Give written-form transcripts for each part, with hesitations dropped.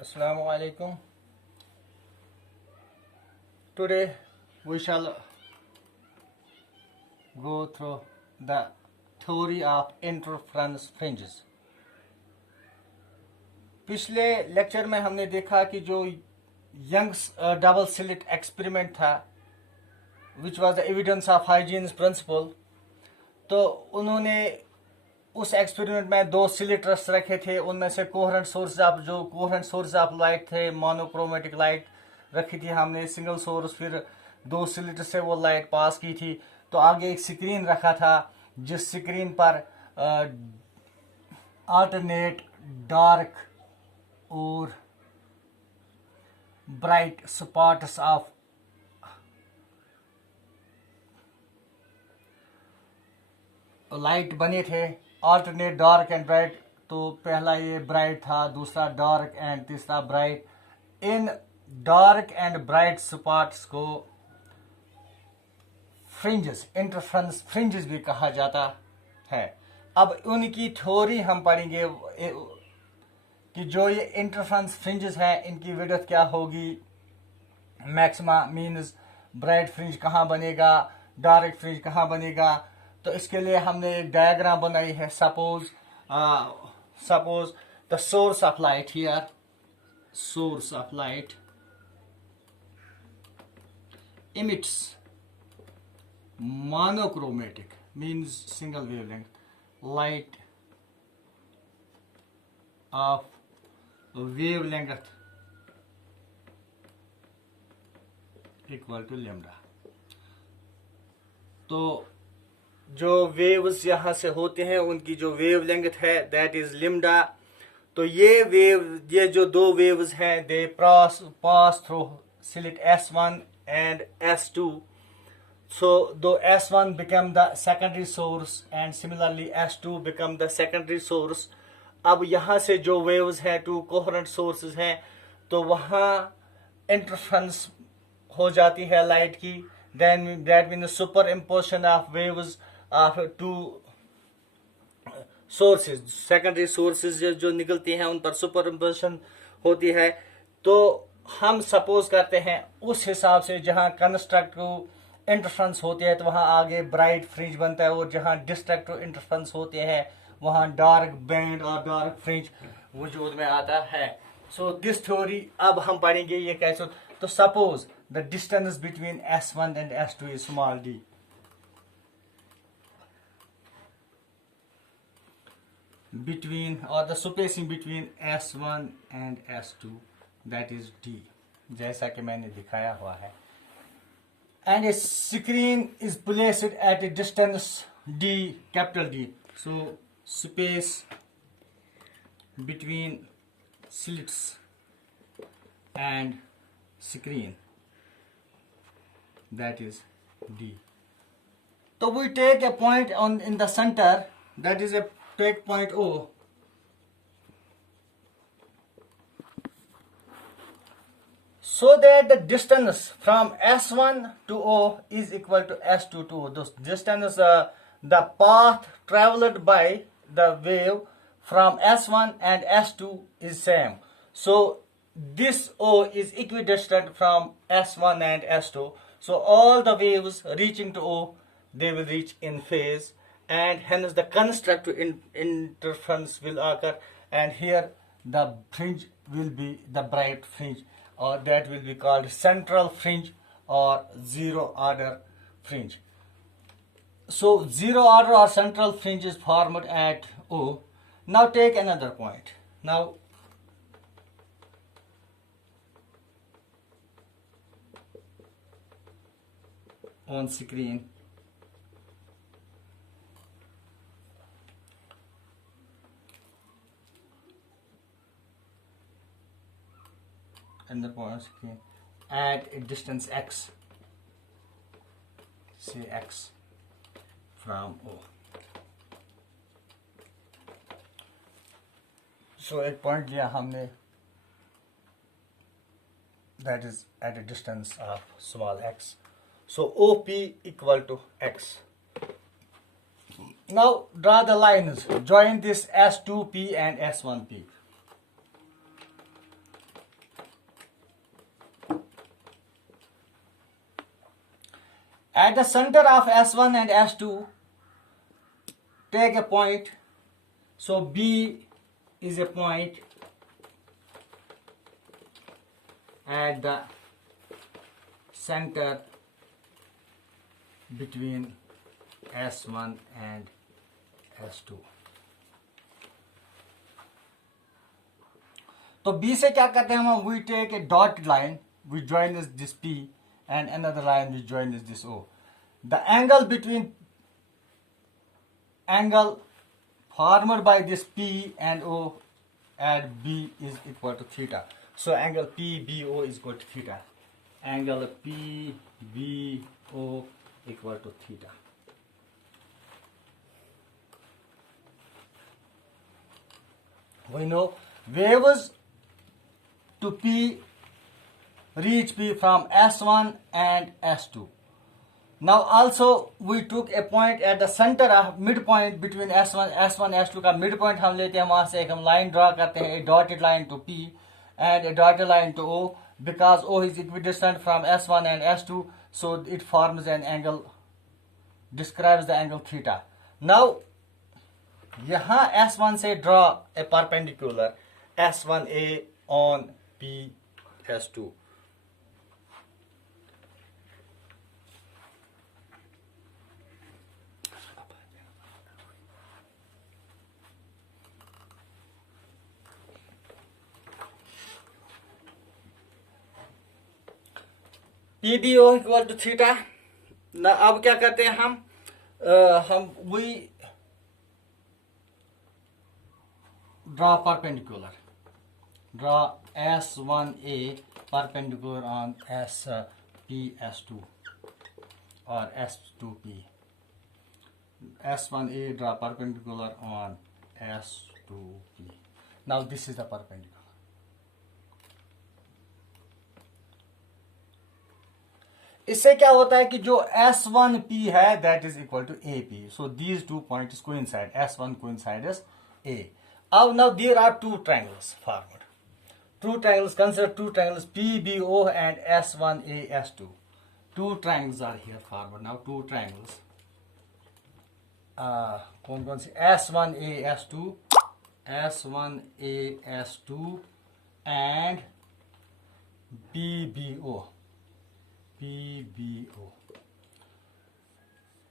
Assalamu alaikum. Today we shall go through the theory of interference fringes. पिछले lecture में हमने देखा कि जो यंग्स डबल स्लिट एक्सपेरिमेंट था which was the evidence of Huygens principle, तो उन्होंने उस एक्सपेरिमेंट में दो सिलेटर्स रखे थे, उनमें से कोहेरेंट सोर्स ऑफ लाइट थे, मोनोक्रोमेटिक लाइट रखी थी हमने, सिंगल सोर्स, फिर दो सिलेटर से वो लाइट पास की थी। तो आगे एक स्क्रीन रखा था जिस स्क्रीन पर अल्टरनेट डार्क और ब्राइट स्पॉट्स ऑफ लाइट बने थे, अल्टरनेट डार्क एंड ब्राइट। तो पहला ये ब्राइट था, दूसरा डार्क एंड तीसरा bright. In dark and bright spots को फ्रिंजेस, इंटरफेरेंस फ्रिंजेस भी कहा जाता है। अब उनकी थ्योरी हम पढ़ेंगे कि जो ये इंटरफेरेंस फ्रिंजेस है इनकी विड्थ क्या होगी, मैक्सिमा मीन्स ब्राइट फ्रिंज कहाँ बनेगा, डार्क फ्रिंज कहाँ बनेगा। तो इसके लिए हमने एक डायग्राम बनाई है। Suppose the source of light here, source of light emits monochromatic means single wavelength light of wavelength equal to lambda। तो जो वेव्स यहाँ से होते हैं उनकी जो वेवलेंथ है दैट इज लिम्डा। तो ये जो दो वेव्स हैं they pass through slit S1 and S2, so though S1 become the secondary source and similarly S2 become the secondary source। अब यहाँ से जो waves हैं, टू कोहेरेंट सोर्सेज हैं, तो वहाँ इंटरफेरेंस हो जाती है लाइट की। then that means superimposition of waves of two sources, secondary sources जो निकलती हैं उन पर सुपर इम्पोजिशन होती है। तो हम सपोज करते हैं उस हिसाब से जहां कंस्ट्रक्टिव इंटरफेरेंस होते हैं तो वहां आगे ब्राइट फ्रिंज बनता है, और जहां डिस्ट्रक्टिव इंटरफेरेंस होते हैं वहां डार्क बैंड और डार्क फ्रिंज वजूद में आता है। सो दिस थ्योरी अब हम पढ़ेंगे ये कैसे। तो suppose the distance between S1 and S2 is small d। between or the spacing between S1 and S2 that is D, जैसा कि मैंने दिखाया हुआ है। and a screen is placed at a distance D, capital D। so space between slits and screen that is D। so we take a point in the center, that is a take point O, so that the distance from S1 to O is equal to S2 to O। This distance, the path traveled by the wave from S1 and S2 is same, so this O is equidistant from S1 and S2, so all the waves reaching to O they will reach in phase, and hence the constructive interference will occur, and here the fringe will be the bright fringe, or that will be called central fringe or zero order fringe। so zero order or central fringe is formed at O। now take another point। now on screen and the point screen at a distance x, say x from O। so एक point लिया हमने that is at a distance of small x, so OP equal to x। now draw the lines, join this S2P and S1P। At the center of S1 and S2, take a point. So B is a point at the center between S1 and S2. तो B से क्या करते हैं हम? We take a dotted line which joins this P and another line which joins this O. The angle between angle formed by this P and O at B is equal to theta. So angle PBO is equal to theta. Angle PBO equal to theta. We know waves to P reach P from S1 and S2. Now also we took a point at the center of midpoint between S1, S2 का midpoint हम लेते हैं, वहाँ से एक हम line draw करते हैं, a dotted line to P and a dotted line to O, because O is equidistant from S1 and S2, so it forms an angle, describes the angle theta. Now यहाँ S1 से draw a perpendicular S1A on P S2. PBO equal to theta. ना अब क्या करते हैं हम we draw perpendicular. Draw S1A perpendicular on PS2 or S2P. S1A draw perpendicular on S2P. Now this is the perpendicular. इससे क्या होता है कि जो S1P है that is equal to AP. So these two points coincide. S1 coincides A. Now there are two triangles formed. Two triangles, consider two triangles PBO and S1A S2. Two triangles are here formed. Now two triangles. कौन से? S1A S2, S1A S2 and PBO.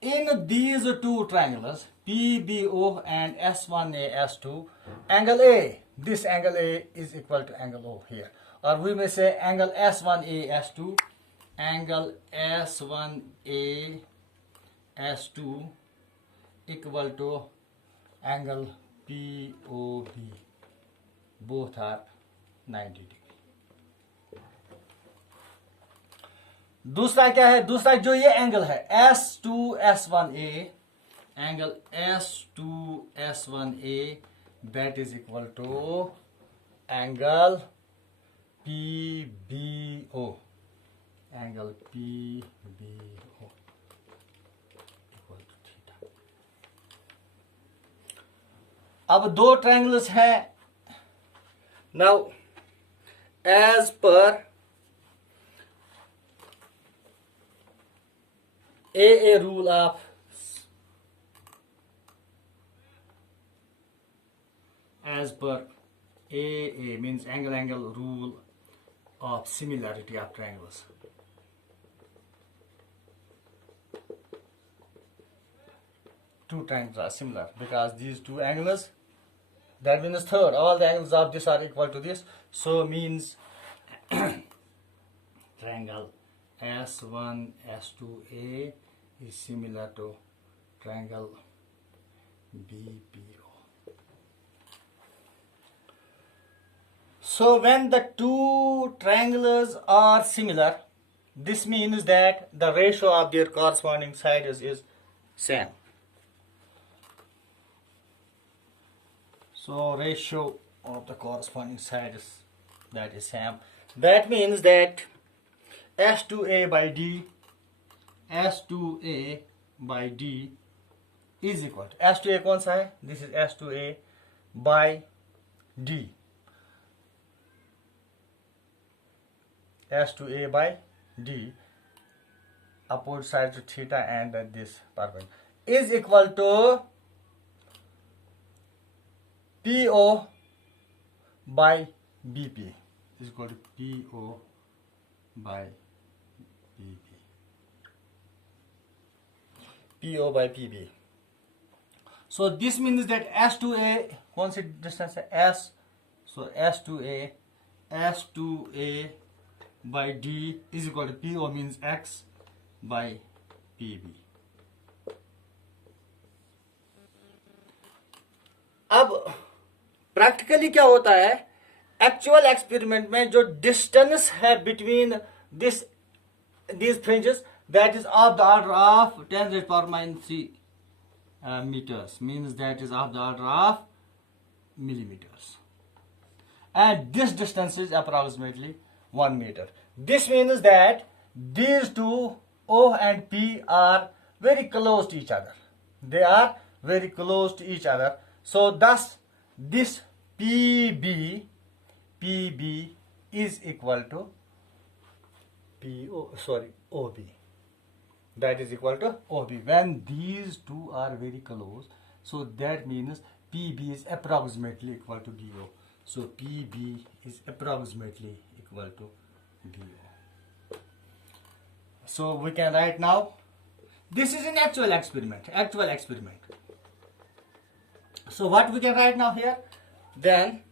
In these two triangles, PBO and S1A S2, angle A, this angle A is equal to angle O here. Or we may say angle S1A S2, angle S1A S2 equal to angle POB. Both are 90 degree. दूसरा क्या है? दूसरा जो ये angle है S2S1A, angle S2S1A, that is equal to angle PBO. Angle PBO equal to theta. अब दो triangles हैं. Now as per AA rule of AA means angle rule of similarity of triangles. Two triangles are similar because these two angles, that means third, all the angles of this are equal to this, so means triangle S1 S2A is similar to triangle BPO. So when the two triangles are similar, this means that the ratio of their corresponding sides is same. So ratio of the corresponding sides, that is same. That means that S2A by D is equal to S2A कौन सा है? This is S2A by D. S2A by D. upward side to theta and this perpendicular is equal to PO by BP is equal to PO by PP. PO by PB. So this means that S2A, कौन सी distance है S, so S2A by D is equal to PO means X by PB. अब practically क्या होता है, actual experiment में जो distance है between these fringes, that is of the order of 10 raised power minus 3 meters, means that is of the order of millimeters, and this distance is approximately 1 meter. This means that these two O and P are very close to each other. They are very close to each other. So thus this PB is equal to OB. That is equal to OB. When these two are very close, so that means PB is approximately equal to DO. So PB is approximately equal to DO. So we can write now. This is an actual experiment. So what we can write now here? Then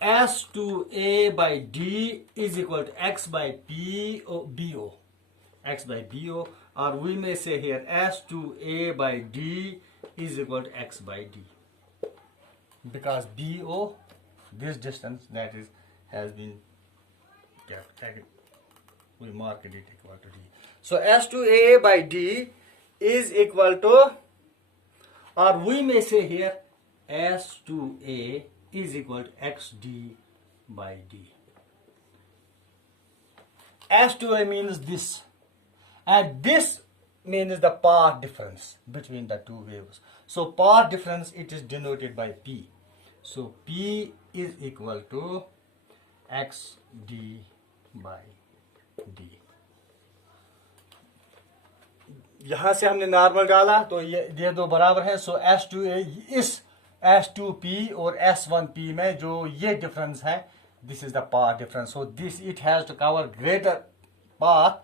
S2A by D is equal to X by BO. X by BO, or we may say here S2A by D is equal to X by D. Because BO, this distance that is has been kept, we mark it equal to D. So S2A by D is equal to, or we may say here S2A is equal to XD by D. S2A means this, and this means the path difference between the two waves. So path difference, it is denoted by P. So P is equal to XD by D. यहाँ से हमने normal डाला तो ये दो बराबर है. सो S2A इस S2P और S1P में जो ये डिफरेंस है, this is the path difference. So this, it has to cover greater path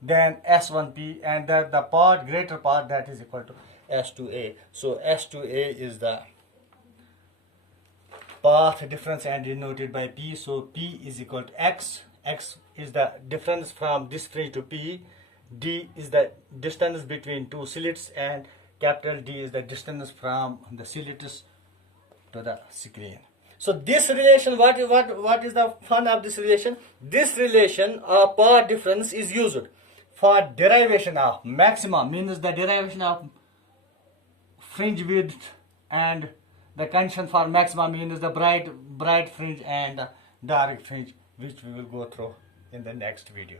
than S1P, and that the path, greater path, that is equal to S2A. So S2A is the path difference and denoted by P. So P is equal to X. X is the difference from this fringe to P. D is the distance between two slits, and capital D is the distance from the slits to the screen. So this relation, what is the fun of this relation? This relation of path difference is used for derivation of maximum, means the derivation of fringe width, and the condition for maximum means the bright fringe and dark fringe, which we will go through in the next video.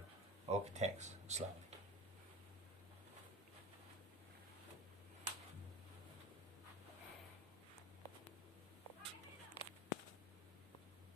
Okay, thanks. Assalam.